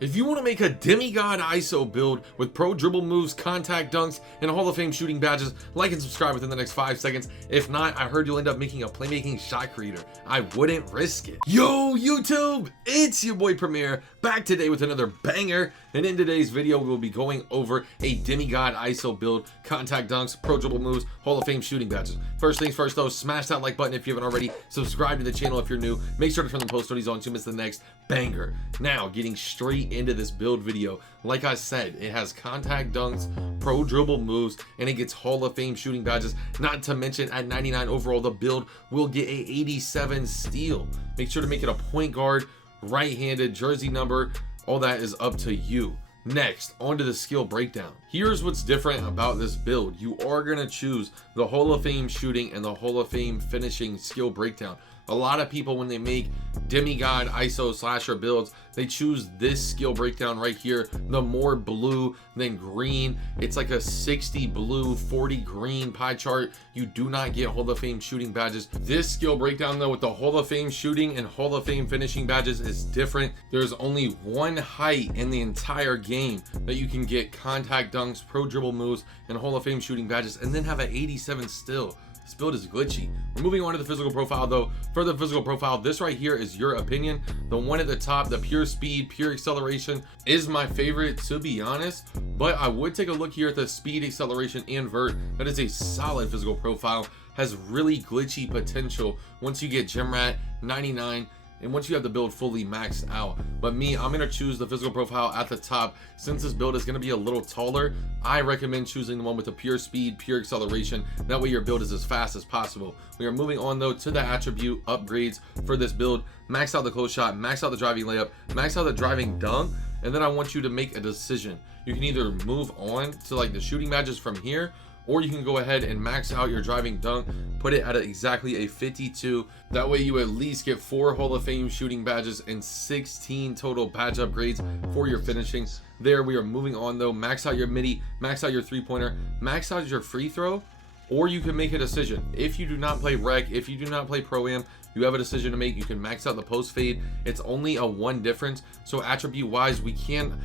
If you want to make a demigod ISO build with pro dribble moves, contact dunks, and Hall of Fame shooting badges, like and subscribe within the next 5 seconds. If not, I heard you'll end up making a playmaking shot creator. I wouldn't risk it. Yo, YouTube, it's your boy Premier, back today with another banger. And in today's video, we will be going over a demigod ISO build, contact dunks, pro dribble moves, Hall of Fame shooting badges. First things first though, smash that like button if you haven't already. Subscribe to the channel if you're new. Make sure to turn the post notifications on to miss the next banger. Now, getting straight into this build video, like I said, it has contact dunks, pro dribble moves, and it gets Hall of Fame shooting badges. Not to mention, at 99 overall, the build will get a 87 steal. Make sure to make it a point guard, right-handed, jersey number. All that is up to you. Next, onto the skill breakdown. Here's what's different about this build. You are going to choose the Hall of Fame shooting and the Hall of Fame finishing skill breakdown. A lot of people, when they make demigod ISO slasher builds, they choose this skill breakdown right here. The more blue than green. It's like a 60 blue, 40 green pie chart. You do not get Hall of Fame shooting badges. This skill breakdown though, with the Hall of Fame shooting and Hall of Fame finishing badges, is different. There's only one height in the entire game that you can get contact dunks, pro dribble moves, and Hall of Fame shooting badges, and then have an 87 still. This build is glitchy. We're moving on to the physical profile though. For the physical profile, this right here is your opinion. The one at the top, the pure speed, pure acceleration, is my favorite, to be honest. But I would take a look here at the speed, acceleration, and vert. That is a solid physical profile. Has really glitchy potential once you get GMAN 99 and once you have the build fully maxed out. But me, I'm gonna choose the physical profile at the top. Since this build is gonna be a little taller, I recommend choosing the one with the pure speed, pure acceleration. That way your build is as fast as possible. We are moving on though to the attribute upgrades for this build. Max out the close shot, max out the driving layup, max out the driving dunk, and then I want you to make a decision. You can either move on to like the shooting badges from here, or you can go ahead and max out your driving dunk, put it at exactly a 52. That way you at least get 4 Hall of Fame shooting badges and 16 total badge upgrades for your finishing. There, we are moving on though. Max out your midi, max out your three-pointer, max out your free throw, or you can make a decision. If you do not play rec, if you do not play pro-am, you have a decision to make. You can max out the post fade. It's only a 1 difference. So attribute wise, we can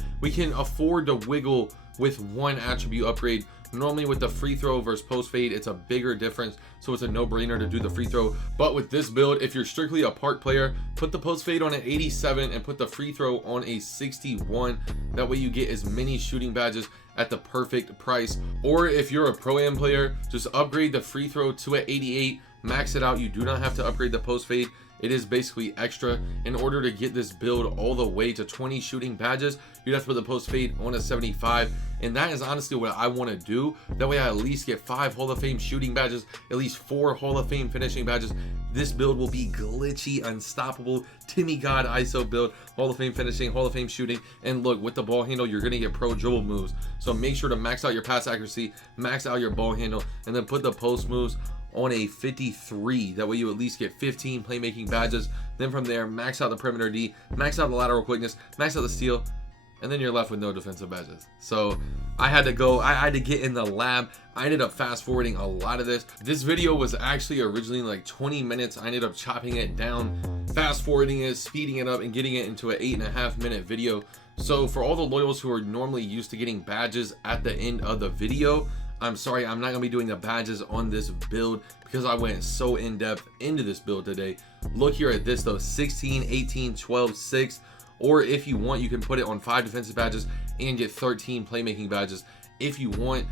afford to wiggle with 1 attribute upgrade. Normally with the free throw versus post fade, it's a bigger difference, so it's a no-brainer to do the free throw. But with this build, if you're strictly a park player, put the post fade on an 87 and put the free throw on a 61. That way you get as many shooting badges at the perfect price. Or if you're a pro-am player, just upgrade the free throw to an 88, max it out. You do not have to upgrade the post fade. It is basically extra. In order to get this build all the way to 20 shooting badges, you'd have to put the post fade on a 75, and that is honestly what I want to do. That way I at least get 5 Hall of Fame shooting badges, at least 4 Hall of Fame finishing badges. This build will be glitchy, unstoppable, demigod ISO build, Hall of Fame finishing, Hall of Fame shooting, and look, with the ball handle, you're gonna get pro dribble moves. So make sure to max out your pass accuracy, max out your ball handle, and then put the post moves on a 53. That way you at least get 15 playmaking badges. Then from there, max out the perimeter D, max out the lateral quickness, max out the steal, and then you're left with no defensive badges. So I had to get in the lab. I ended up fast forwarding a lot of this. This video was actually originally like 20 minutes. I ended up chopping it down, fast forwarding it, speeding it up, and getting it into an 8.5 minute video. So for all the loyals who are normally used to getting badges at the end of the video, I'm sorry, I'm not gonna be doing the badges on this build because I went so in depth into this build today. Look here at this though, 16, 18, 12, 6, or if you want, you can put it on 5 defensive badges and get 13 playmaking badges. If you want,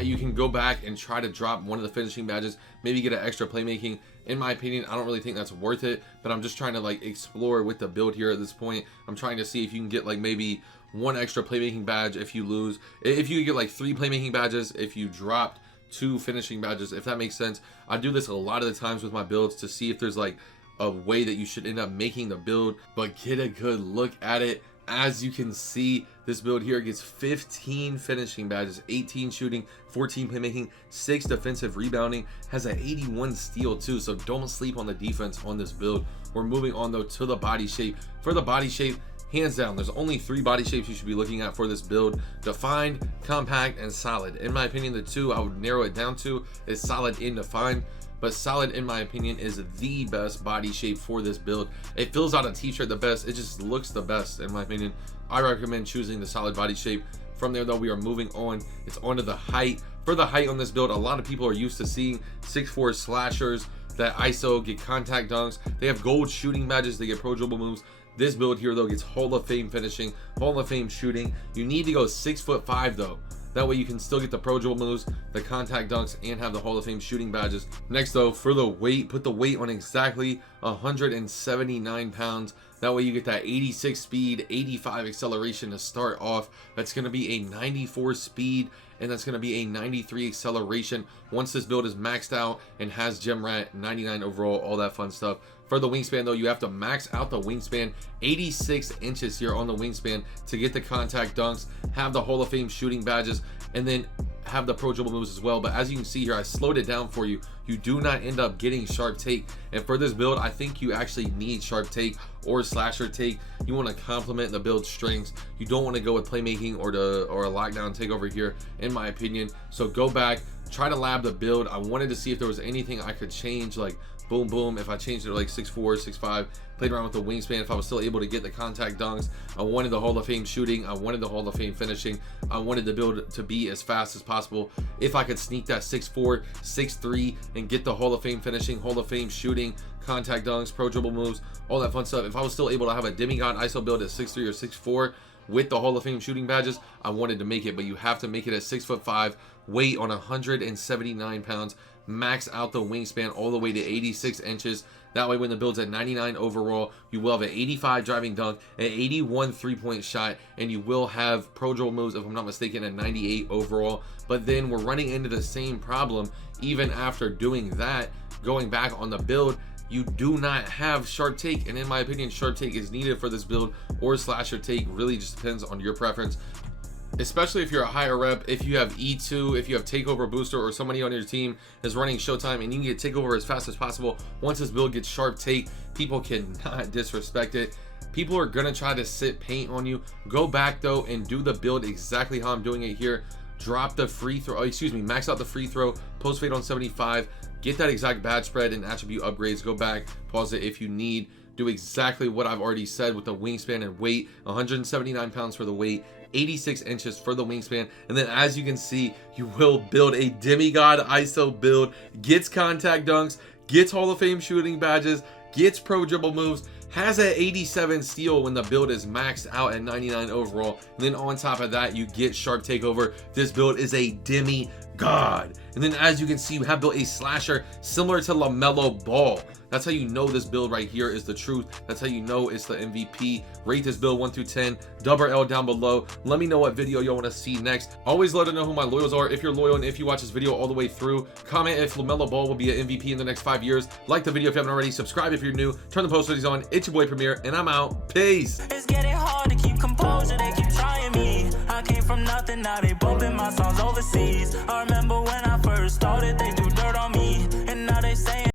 you can go back and try to drop one of the finishing badges, maybe get an extra playmaking. In my opinion, I don't really think that's worth it, but I'm just trying to like explore with the build here at this point. I'm trying to see if you can get like maybe 1 extra playmaking badge if you lose. If you get like 3 playmaking badges if you dropped 2 finishing badges, if that makes sense. I do this a lot of the times with my builds to see if there's like a way that you should end up making the build, but get a good look at it. As you can see, this build here gets 15 finishing badges, 18 shooting, 14 playmaking, 6 defensive rebounding, has an 81 steal too, so don't sleep on the defense on this build. We're moving on though to the body shape. For the body shape, hands down, there's only 3 body shapes you should be looking at for this build: defined, compact, and solid. In my opinion, the 2 I would narrow it down to is solid and defined. But solid, in my opinion, is the best body shape for this build. It fills out a t-shirt the best. It just looks the best, in my opinion. I recommend choosing the solid body shape. From there though, we are moving on. It's onto the height. For the height on this build, a lot of people are used to seeing 6'4" slashers that ISO, get contact dunks. They have gold shooting badges, they get pro dribble moves. This build here though gets Hall of Fame finishing, Hall of Fame shooting. You need to go 6'5" though. That way you can still get the pro dribble moves, the contact dunks, and have the Hall of Fame shooting badges. Next though, for the weight, put the weight on exactly 179 pounds. That way you get that 86 speed, 85 acceleration to start off. That's going to be a 94 speed, and that's going to be a 93 acceleration once this build is maxed out and has gem rat, 99 overall, all that fun stuff. For the wingspan though, you have to max out the wingspan, 86 inches here on the wingspan to get the contact dunks, have the Hall of Fame shooting badges, and then have the pro dribble moves as well. But as you can see here, I slowed it down for you. You do not end up getting sharp take, and for this build I think you actually need sharp take or slasher take. You want to complement the build strengths. You don't want to go with playmaking or a lockdown take over here, in my opinion. So go back, try to lab the build. I wanted to see if there was anything I could change, like boom boom, if I changed it to like 6'4", 6'5", played around with the wingspan, if I was still able to get the contact dunks. I wanted the Hall of Fame shooting, I wanted the Hall of Fame finishing, I wanted the build to be as fast as possible. If I could sneak that 6'4", 6'3", and get the Hall of Fame finishing, Hall of Fame shooting, contact dunks, pro dribble moves, all that fun stuff. If I was still able to have a demigod ISO build at 6'3" or 6'4", with the Hall of Fame shooting badges, I wanted to make it. But you have to make it at 6'5", weight on 179 pounds, max out the wingspan all the way to 86 inches. That way when the build's at 99 overall, you will have an 85 driving dunk, an 81 3-point shot, and you will have pro dribble moves, if I'm not mistaken, at 98 overall. But then we're running into the same problem even after doing that. Going back on the build, you do not have sharp take, and in my opinion sharp take is needed for this build, or slasher take, really just depends on your preference. Especially if you're a higher rep, if you have E2, if you have takeover booster, or somebody on your team is running showtime and you can get takeover as fast as possible. Once this build gets sharp take, people cannot disrespect it. People are gonna try to sit paint on you. Go back though and do the build exactly how I'm doing it here. Drop the free throw, max out the free throw, post fade on 75, get that exact badge spread and attribute upgrades. Go back, pause it if you need. Do exactly what I've already said with the wingspan and weight. 179 pounds for the weight, 86 inches for the wingspan. And then as you can see, you will build a demigod ISO build, gets contact dunks, gets Hall of Fame shooting badges, gets pro dribble moves, has an 87 steal when the build is maxed out at 99 overall. And then on top of that, you get sharp takeover. This build is a demigod. And then as you can see, we have built a slasher similar to LaMelo Ball. That's how you know this build right here is the truth. That's how you know it's the MVP. Rate this build 1 through 10. Double L down below. Let me know what video y'all want to see next. Always let us know who my loyals are. If you're loyal and if you watch this video all the way through, comment if LaMelo Ball will be an MVP in the next 5 years. Like the video if you haven't already. Subscribe if you're new. Turn the post notifications on. It's your boy Premier, and I'm out. Peace. It's getting hard to keep composure. They keep trying me. I came from nothing. Now they bumping my songs overseas. I remember when I first started, they threw dirt on me, and now they saying